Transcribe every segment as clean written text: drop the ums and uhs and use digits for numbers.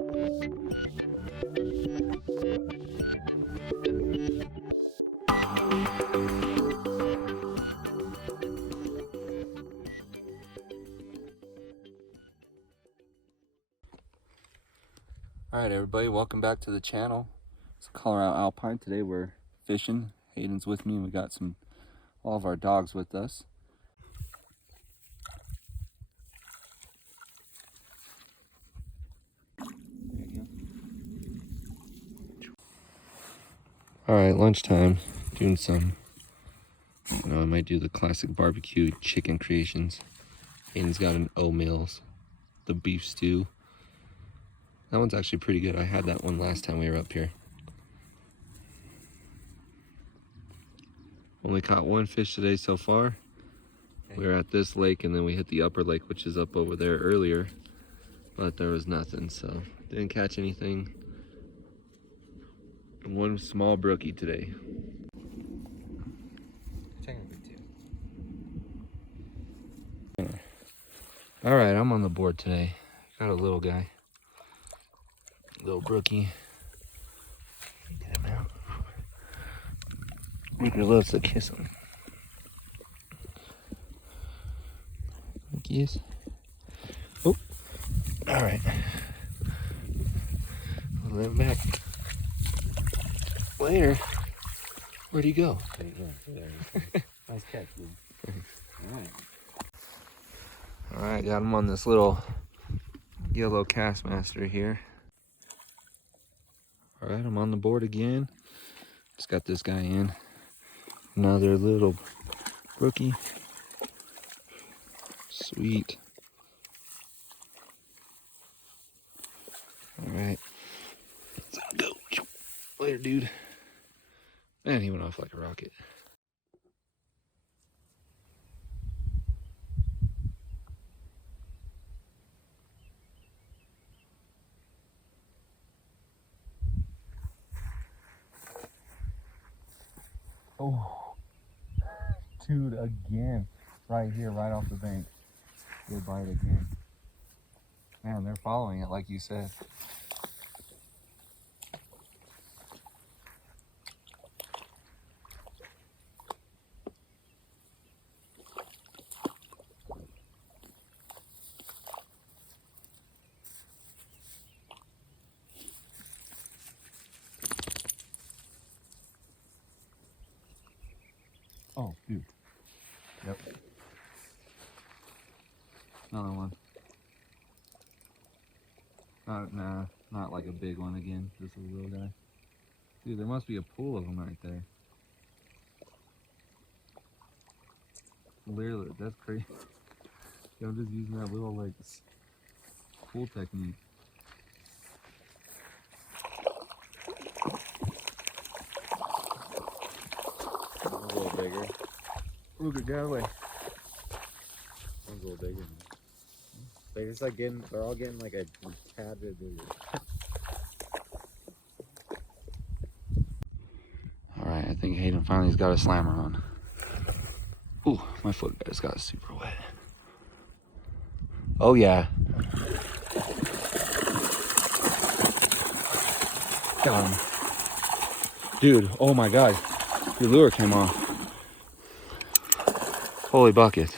Alright everybody, welcome back to the channel. It's Colorado Alpine. Today we're fishing. Hayden's with me and we got all of our dogs with us. Alright, lunchtime. Doing some, I might do the classic barbecue chicken creations. Hayden's got an O'Meals, the beef stew. That one's actually pretty good. I had that one last time we were up here. Only caught one fish today so far. We were at this lake and then we hit the upper lake, which is up over there earlier, but there was nothing, so didn't catch anything. One small brookie today. All right, I'm on the board today. Got a little guy, little brookie. Get him out. Ruger loves to kiss him. Yes. Oh, all right. I'll let him back. Later. Where'd he go? Nice catch, dude. All right. All right, got him on this little yellow Castmaster here. All right, I'm on the board again. Just got this guy in. Another little brookie. Sweet. All right, let's go. Later, dude. Man, he went off like a rocket. Oh, dude, again. Right here, right off the bank. Good bite again. Man, they're following it like you said. Oh, dude. Yep. Another one. Nah, not like a big one again. Just a little guy. Dude, there must be a pool of them right there. Literally, that's crazy. I'm just using that little, like, pool technique. A little bigger. Ruger, get away. One's a little bigger. They're just like they're all getting like a tad bit bigger. Alright, I think Hayden finally's got a slammer on. Ooh, my foot just got super wet. Oh yeah. Got him. Dude, oh my god. Your lure came off. Holy buckets.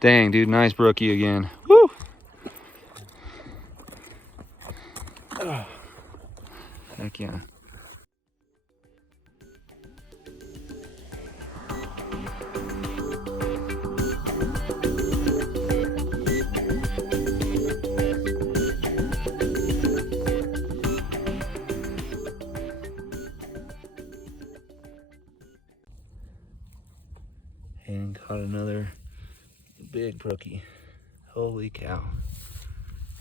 Dang, dude, nice brookie again. Woo! Heck yeah. And caught another big brookie. Holy cow.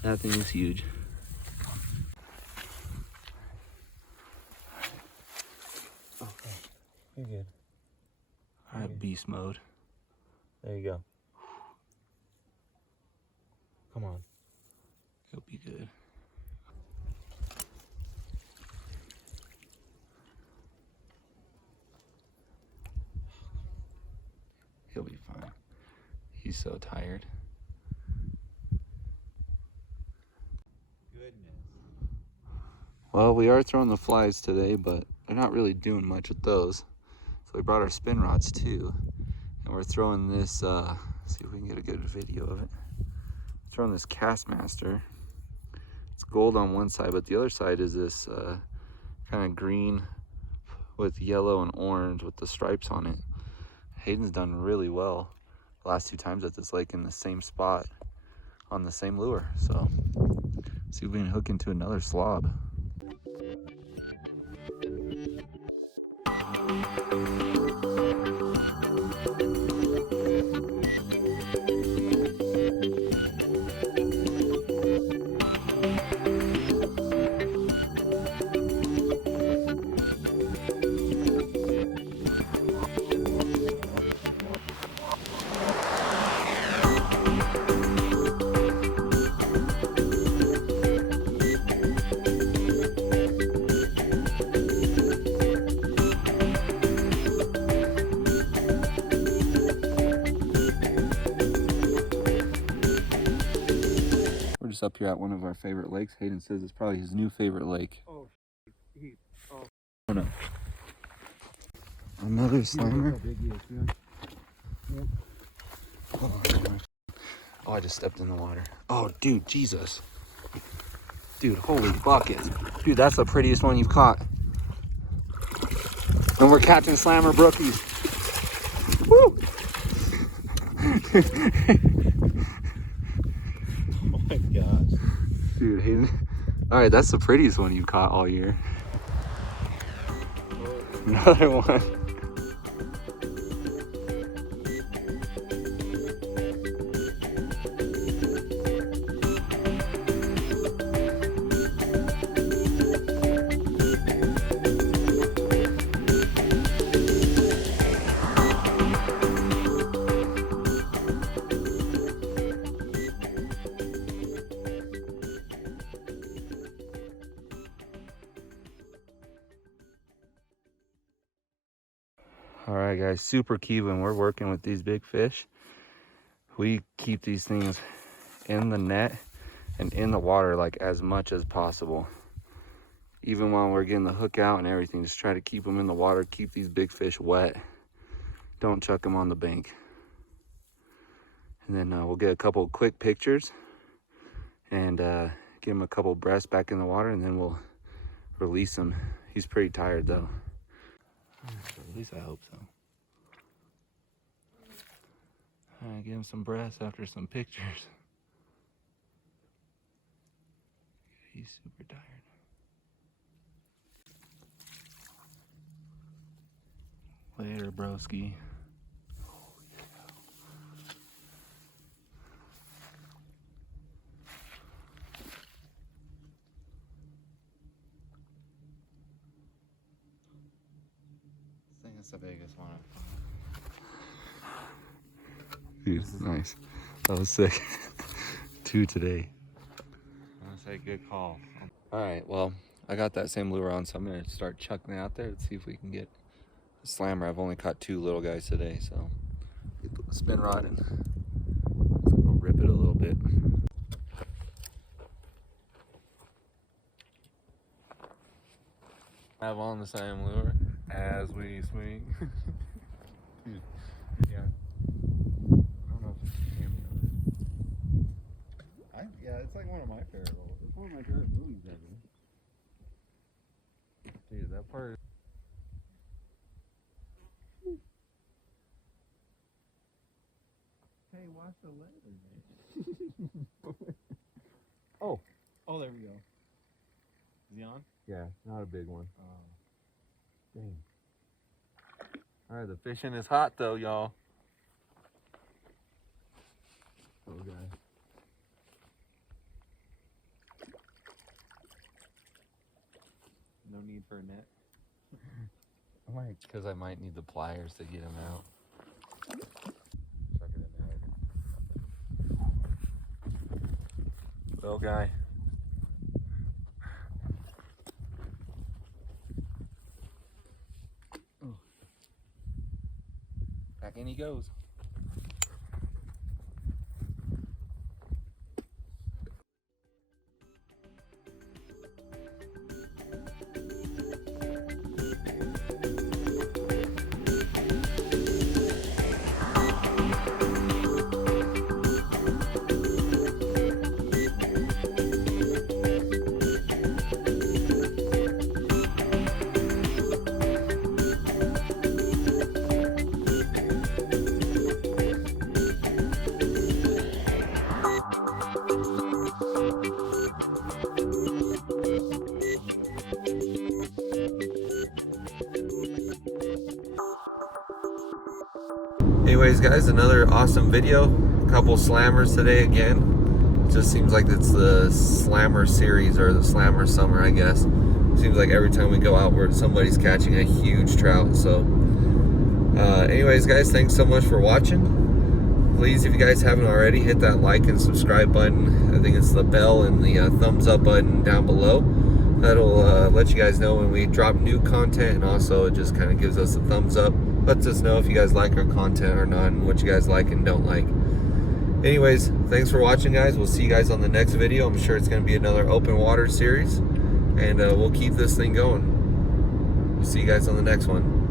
That thing is huge. Okay, you're good. Alright, beast mode. There you go. Come on. He'll be good. He'll be fine. He's so tired. Well, we are throwing the flies today, but they're not really doing much with those. So we brought our spin rods too. And we're throwing this, see if we can get a good video of it. Throwing this Castmaster. It's gold on one side, but the other side is this kind of green with yellow and orange with the stripes on it. Hayden's done really well the last 2 times at this lake in the same spot on the same lure. So see if we can hook into another slob. We're just up here at one of our favorite lakes. Hayden says it's probably his new favorite lake. Oh, Heath. Oh. Oh no. Another slammer. Oh, I just stepped in the water. Oh, dude, Jesus. Dude, holy buckets. Dude, that's the prettiest one you've caught. And we're catching slammer brookies. Woo! Oh my gosh. Dude, Hayden. All right, that's the prettiest one you've caught all year. Another one. All right, guys, super key when we're working with these big fish. We keep these things in the net and in the water like as much as possible. Even while we're getting the hook out and everything, just try to keep them in the water, keep these big fish wet. Don't chuck them on the bank. And then we'll get a couple quick pictures and get him a couple breaths back in the water, and then we'll release him. He's pretty tired though. At least I hope so. Give him some breaths after some pictures. He's super tired. Later, broski. I think it's the biggest one. Dude, nice. That was sick. 2 today. I'm gonna say good call. All right, well, I got that same lure on, so I'm gonna start chucking it out there. Let's see if we can get a slammer. I've only caught 2 little guys today, so get the spin rod and let's go rip it a little bit. Have on the same lure as we swing. Yeah. I don't know if it's a cameo. Yeah, it's like one of my favorite. It's one of my favorite movies ever. Dude, that part. Hey, watch the leather, man. Oh, there we go. Is he on? Yeah, not a big one. Oh. Dang. All right, the fishing is hot though, y'all. Oh, guy. No need for a net. Because I might need the pliers to get him out. Chuck it in there. Little guy. Back in he goes. Anyways, guys, another awesome video. A couple slammers today again. It just seems like it's the slammer series, or the slammer summer, I guess. Seems like every time we go out, somebody's catching a huge trout. So anyways, guys, thanks so much for watching. Please, if you guys haven't already, hit that like and subscribe button. I think it's the bell and the thumbs up button down below. That'll let you guys know when we drop new content, and also it just kind of gives us a thumbs up. Lets us know if you guys like our content or not, and what you guys like and don't like. Anyways, thanks for watching, guys. We'll see you guys on the next video. I'm sure it's going to be another open water series, and we'll keep this thing going. We'll see you guys on the next one.